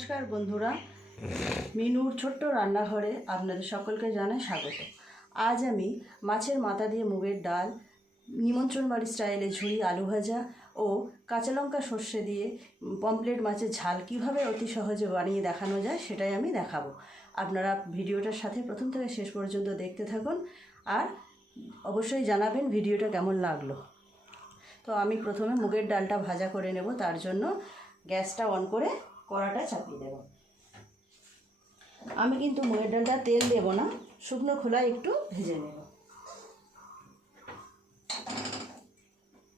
নমস্কার বন্ধুরা, মিনুর ছোট্ট রান্নাঘরে আপনাদের সকলকে জানাই স্বাগত। আজ আমি মাছের মাথা দিয়ে মুগের ডাল, নিমন্ত্রণ বাড়ি স্টাইলে ঝুরি আলু ভাজা ও কাঁচা লঙ্কা সর্ষে দিয়ে পমফ্রেট মাছের ঝাল কীভাবে অতি সহজে বানিয়ে দেখানো যায় সেটাই আমি দেখাবো। আপনারা ভিডিওটার সাথে প্রথম থেকে শেষ পর্যন্ত দেখতে থাকুন আর অবশ্যই জানাবেন ভিডিওটা কেমন লাগলো। তো আমি প্রথমে মুগের ডালটা ভাজা করে নেব। তার জন্য গ্যাসটা অন করে কড়াটা চাপিয়ে দেব। আমি কিন্তু মুগের ডালটা তেল দেব না, শুকনো খোলায় একটু ভেজে নেব।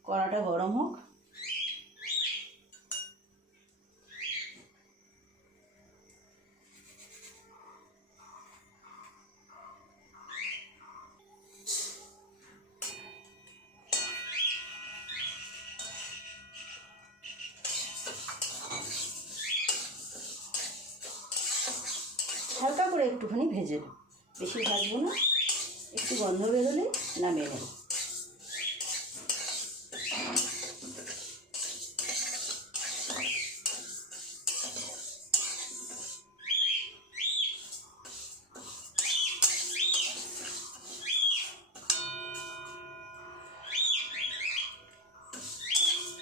কড়াটা গরম হোক। হালকা করে একটুখানি ভেজে নেব, বেশি ভাজবো না, একটু গন্ধ বেরোলে নামিয়ে নেব।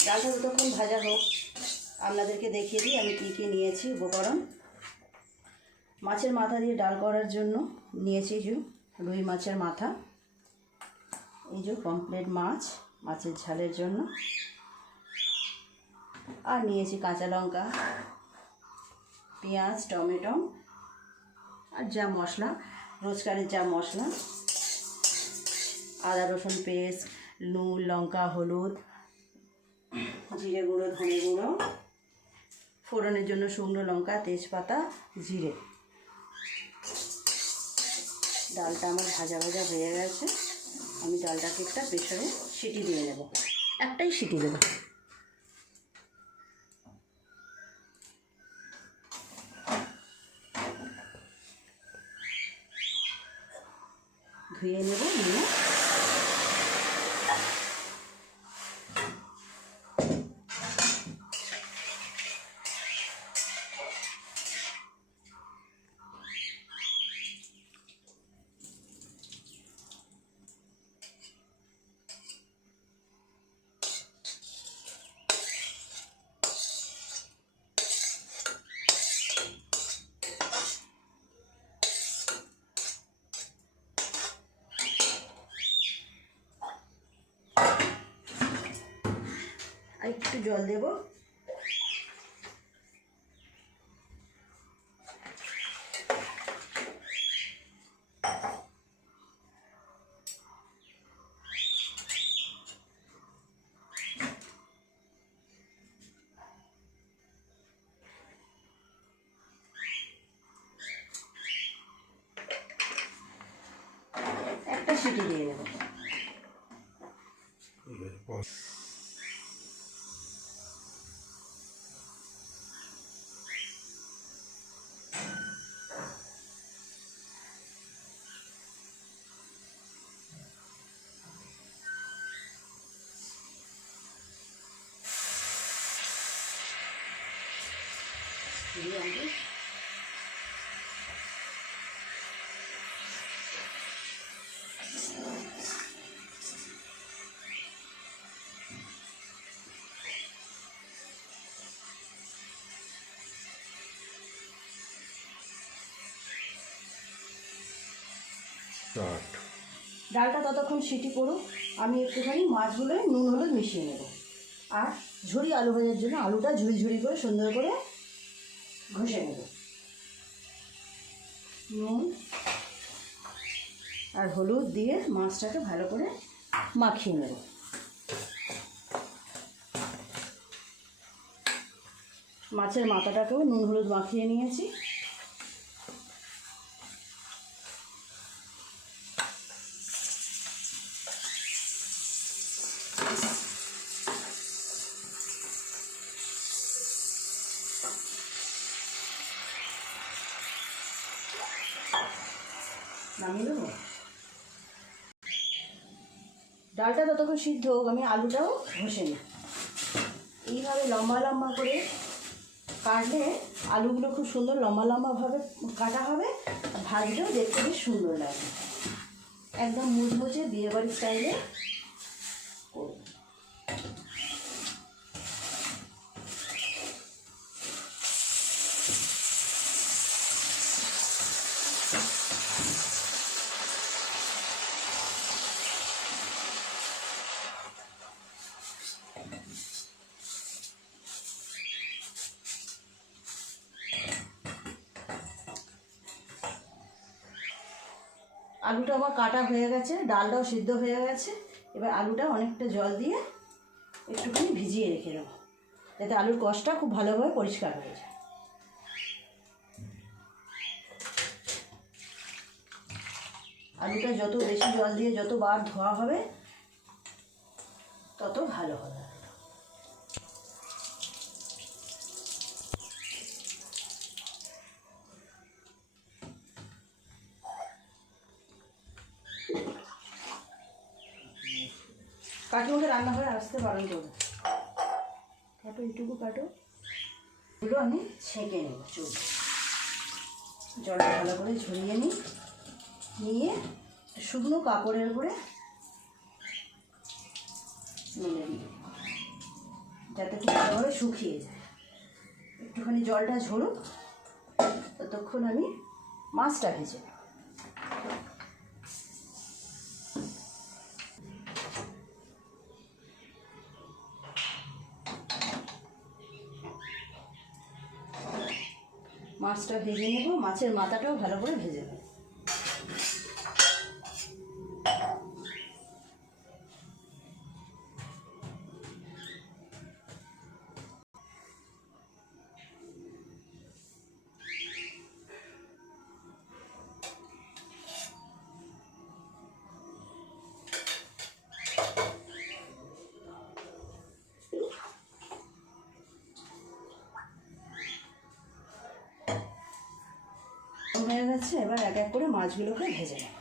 ডালটা যতক্ষণ ভাজা হোক আপনাদেরকে দেখিয়ে দিই আমি কী কী নিয়েছি উপকরণ। মাছের মাথা দিয়ে ডাল করার জন্য নিয়েছি যে রুই মাছের মাথা, এই যে পমফ্রেট মাছ মাছের ঝালের জন্য, আর নিয়েছি কাঁচা লঙ্কা, পেঁয়াজ, টমেটো, আর যা মশলা রোজকারের যা মশলা, আদা রসুন পেস্ট, নুন, লঙ্কা, হলুদ, জিরে গুঁড়ো, ধনে গুঁড়ো, ফোড়নের জন্য শুকনো লঙ্কা, তেজপাতা, জিরে। ডালটা আমার ভাজা ভাজা হয়ে গেছে। আমি ডালটাকে একটা প্রেসারে সিটি দিয়ে নেব, একটাই সিটি দেব। ধুয়ে নেব, নিয়ে আর একটু জল দেব। একটা সিটি দিয়ে নেব। ডালটা ততক্ষণ সিটি পড়ুক, আমি একটুখানি মাছগুলো নুন হলুদ মিশিয়ে নেব। আর ঝুরি আলু ভাজার জন্য আলুটা ঝুরি ঝুরি করে সুন্দর করে ঘষে নেব। নুন আর হলুদ দিয়ে মাছটাকে ভালো করে মাখিয়ে নেব। মাছের মাথাটাকেও নুন হলুদ মাখিয়ে নিয়েছি। নামিয়ে দেবো। ডালটা ততক্ষণ সিদ্ধ হোক, আমি আলুটাও ঘষে নিই। এইভাবে লম্বা লম্বা করে কাটলে আলুগুলো খুব সুন্দর লম্বা লম্বাভাবে কাটা হবে, ভাজলেও দেখতে বেশ সুন্দর লাগে। একদম মুচমুচে বিয়েবাড়ির স্টাইলে করব। আলুটা আমার কাটা হয়ে গেছে, ডালটাও সিদ্ধ হয়ে গেছে। এবার আলুটা অনেকটা জল দিয়ে একটুখানি ভিজিয়ে রেখে দেবো, যাতে আলুর কষটা খুব ভালোভাবে পরিষ্কার হয়ে যায়। আলুটা যত বেশি জল দিয়ে যতবার ধোয়া হবে তত ভালো হবে। কাকিমাকে রান্নাঘরে আসতে বারণ করবো। কাটো, এইটুকু কাটো। এগুলো আমি ছেঁকে নেব চুল, জলটা ভালো করে ঝরিয়ে নিয়ে শুকনো কাপড়ের উপরে মেলে দিই, যাতে খুব ভালোভাবে শুকিয়ে যায়। একটুখানি জলটা ঝরুক, ততক্ষণ আমি মাছটা ভেজে নেব। মাছটা ভেজে নেব, মাছের মাথাটাও ভালো করে ভেজে নেব। হয়ে গেছে, এবার এক এক করে মাছগুলোকে ভেজে নেব।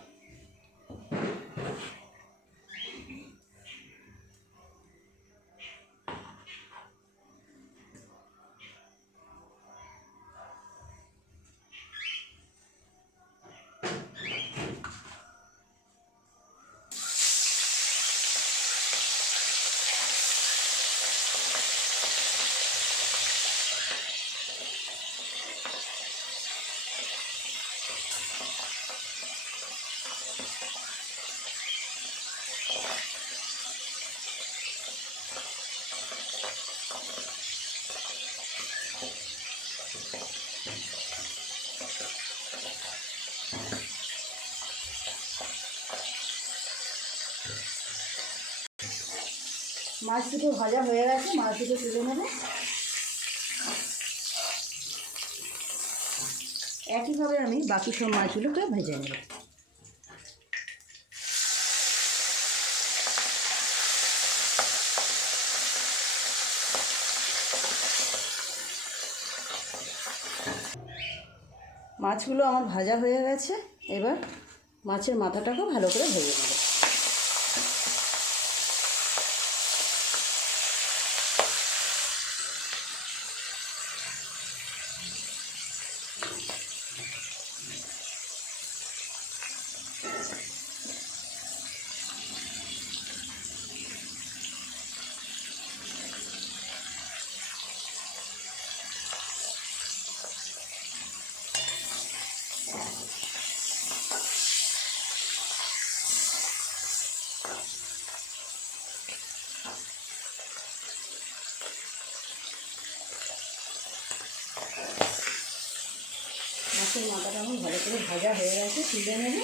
মাছ দুটো ভাজা হয়ে গেছে, মাছ দুটো তুলে নেব। একইভাবে আমি বাকি সব মাছগুলোকে ভেজে নেব। মাছগুলো আমার ভাজা হয়ে গেছে, এবার মাছের মাথাটাকেও ভালো করে ভেজে নেব। মাছের মাথাটা আমার ভালো করে ভাজা হয়ে গেছে, তুলে নেব।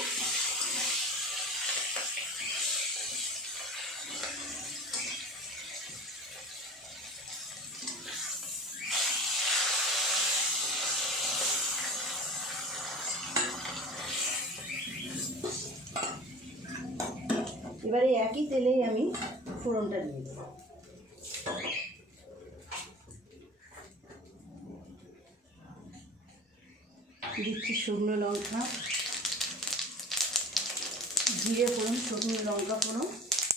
এবারে একই তেলেই আমি ফোড়নটা দিয়ে দেব। দিচ্ছি শুকনো লঙ্কা, জিরে ফোড়ন, শুকনো লঙ্কা ফোড়ন,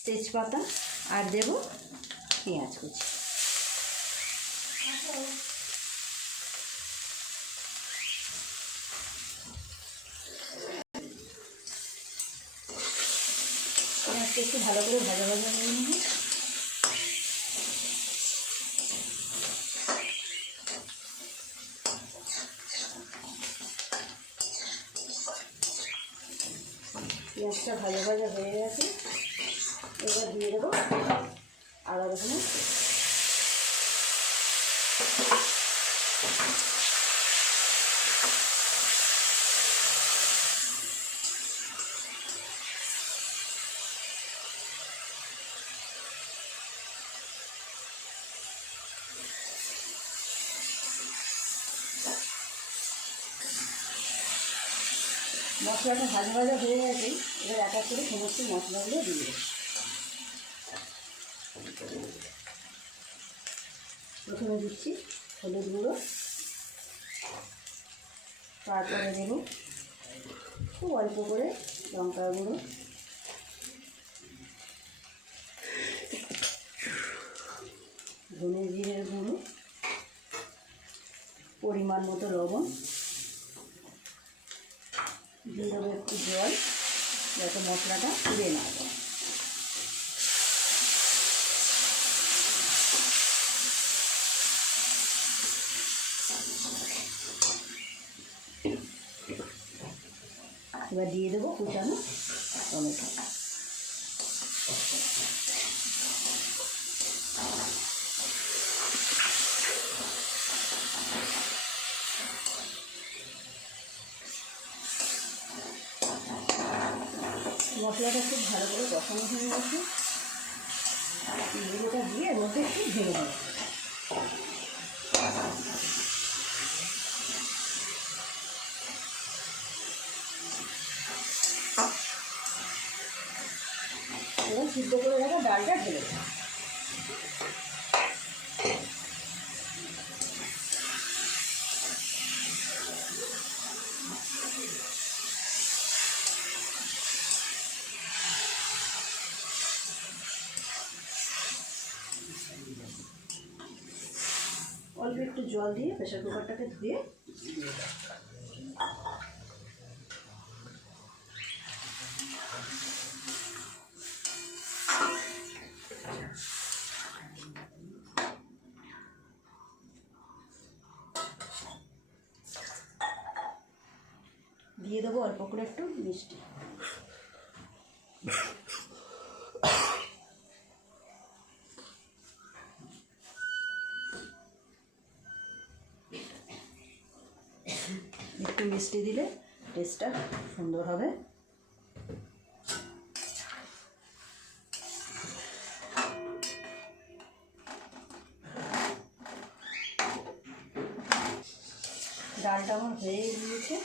তেজপাতা, আর দেব পেঁয়াজ কুচি। একটু ভালো করে ভাজা ভাজা নিয়ে নেব। পেঁয়াজটা ভাজা ভাজা হয়ে গেছে, এবার দিয়ে দেবো আদা রসুনের মশলাটা ভাজা ভাজা হয়ে গেছে। এবার এক এক করে সমস্ত মশলাগুলো দিয়ে দেবো। প্রথমে দিচ্ছি হলুদ গুঁড়ো, তারপরে দেবো খুব অল্প করে লঙ্কার গুঁড়ো, ধনে জিরের গুঁড়ো, পরিমাণ মতো লবণ, দিয়ে দেবো একটু জল যাতে মশলাটা পুড়ে না যায়। এবার দিয়ে দেবো কুচানো টমেটো। মশলাটা খুব ভালো করে কষানো হয়ে গেছে, এগুলোটা দিয়ে এর মধ্যে একটু ভেঙে দেবো। এবং সিদ্ধ করে রাখা ডালটা ঢেলে দেবো। অল্প একটু জল দিয়ে প্রেসার কুকারটাকে ধুয়ে দিয়ে দেবো অল্প করে একটু মিষ্টি। একটু মিষ্টি দিলে টেস্টটা সুন্দর হবে। ডালটা আমার হয়ে গিয়েছে,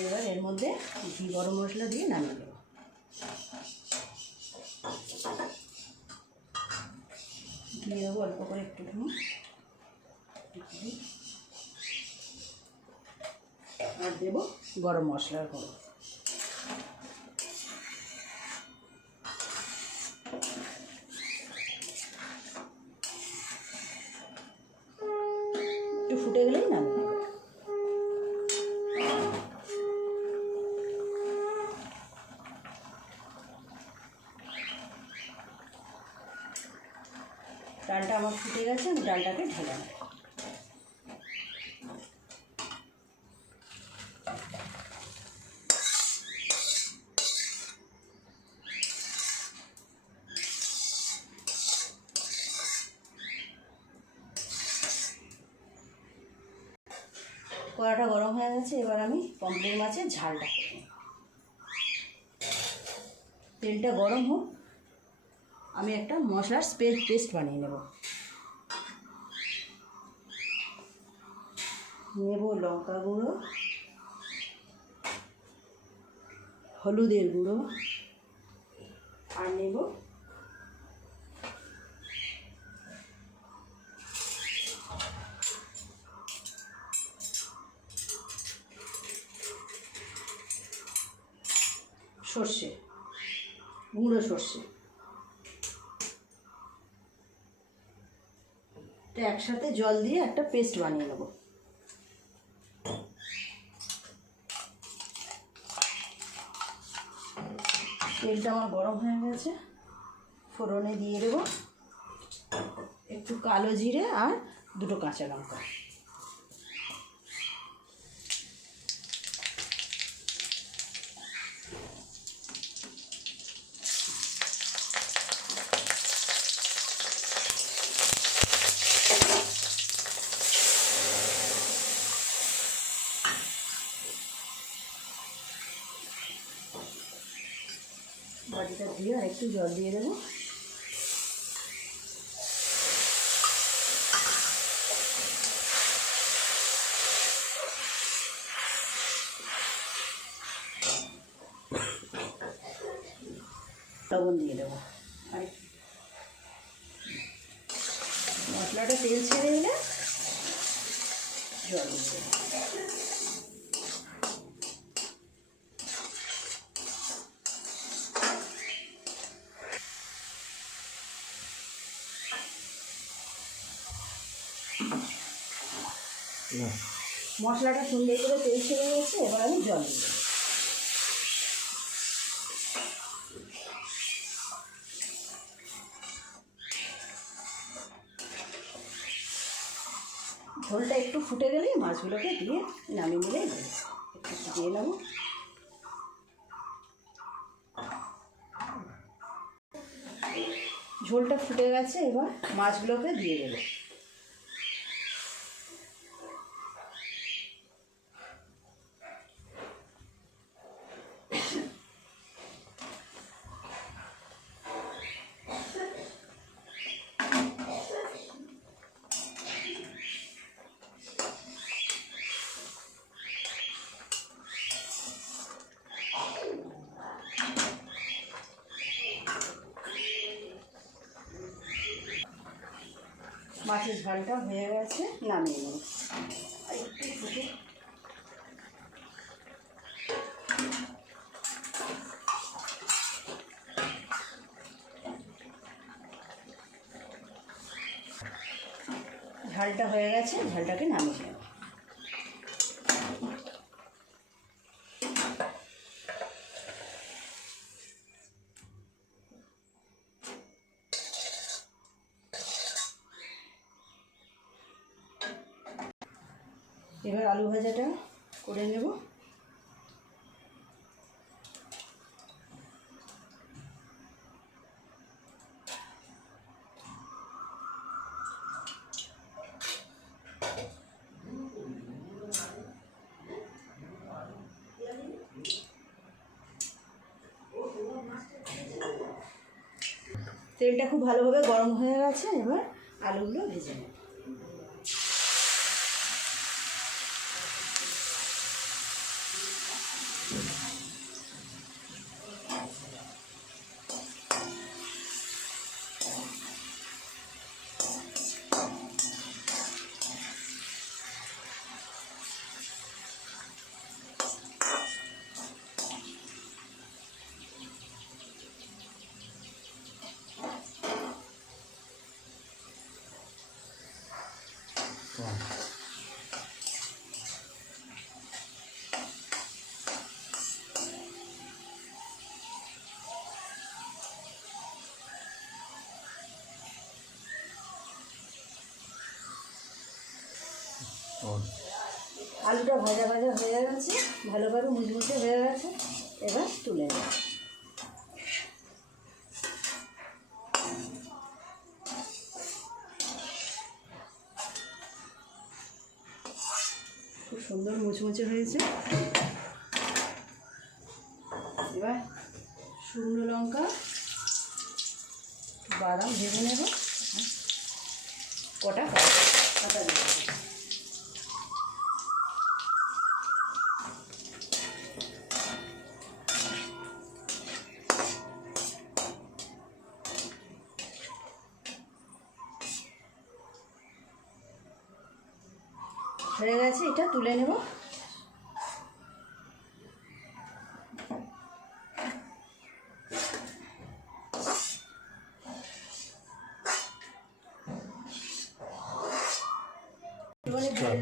এবার এর মধ্যে ঘি গরম মশলা দিয়ে নামিয়ে দেবো। দিয়ে দেবো অল্প করে একটুখানি, আর দেবো গরম মশলার গুঁড়ো। একটু ফুটে গেলেই নামিয়ে দেবো। ডালটা আমার ফুটে গেছে, আমি ডালটাকে ঢেলে নেব। কড়াটা গরম হয়ে গেছে, এবার আমি পমফ্রেট মাছের ঝালটা করে নেব। তেলটা গরম হোক, আমি একটা মশলার পেস্ট বানিয়ে নেব। নেব লঙ্কা গুঁড়ো, হলুদের গুঁড়ো, আর নেব সর্ষে গুঁড়ো, সর্ষে। তো একসাথে জল দিয়ে একটা পেস্ট বানিয়ে নেব। তেলটা আমার গরম হয়ে গেছে, ফোড়নে দিয়ে দেবো একটু কালো জিরে আর দুটো কাঁচা লঙ্কা। বাটিটা দিয়ে আর একটু জল দিয়ে দেবো। লবণ দিয়ে দেবো আর মশলাটা তেল ছেড়ে দিলে জল দিয়ে দেবো। মশলাটা সুন্দর করে তেল ছেড়ে গেছে, এবার আমি জল দিব। ঝোলটা একটু ফুটে গেলেই মাছগুলোকে দিয়ে নামিয়ে নিলেই হবে। একটু দিয়ে নেব। ঝোলটা ফুটে গেছে, এবার মাছগুলোকে দিয়ে দেবো। মাছের ঝালটা হয়ে গেছে, নামিয়ে নেব। আর একটু ফুটে ঝালটা হয়ে গেছে, ঝালটাকে নামিয়ে নেব। এবার আলু ভাজাটা করে নেব। তেলটা খুব ভালোভাবে গরম হয়ে গেছে, এবার আলুগুলো ভেজে নেব। আলুটা ভাজা ভাজা হয়ে গেছে, ভালোভাবে মুচমুচে হয়ে গেছে, এবার তুলে নেব। খুব সুন্দর মুচমুচে হয়েছে। এবার শুকনো লঙ্কা, বাদাম ভেজে নেব, কটা কাঁচা দিয়ে দেবো। হয়ে গেছে, এটা তুলে নেব।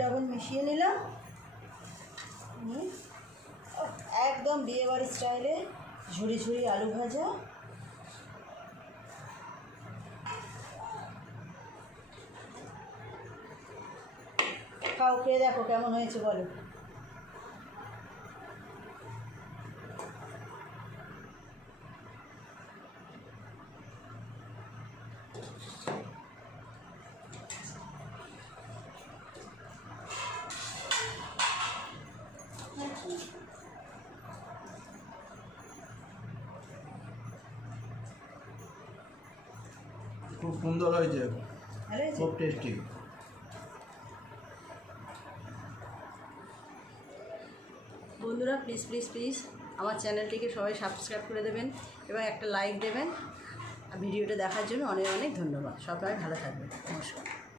লবণ মিশিয়ে নিলাম, একদম বিয়েবাড়ি স্টাইলে ঝুড়ি ঝুড়ি আলু ভাজা, খাও, খেয়ে দেখো কেমন হয়েছে বলো। খুব সুন্দর হয়েছে, ভালো হয়েছে? খুব টেস্টি। বন্ধুরা প্লিজ প্লিজ প্লিজ আমার চ্যানেলটিকে সবাই সাবস্ক্রাইব করে দেবেন এবং একটা লাইক দেবেন। আর ভিডিওটা দেখার জন্য অনেক অনেক ধন্যবাদ। সবাই ভালো থাকবেন। নমস্কার।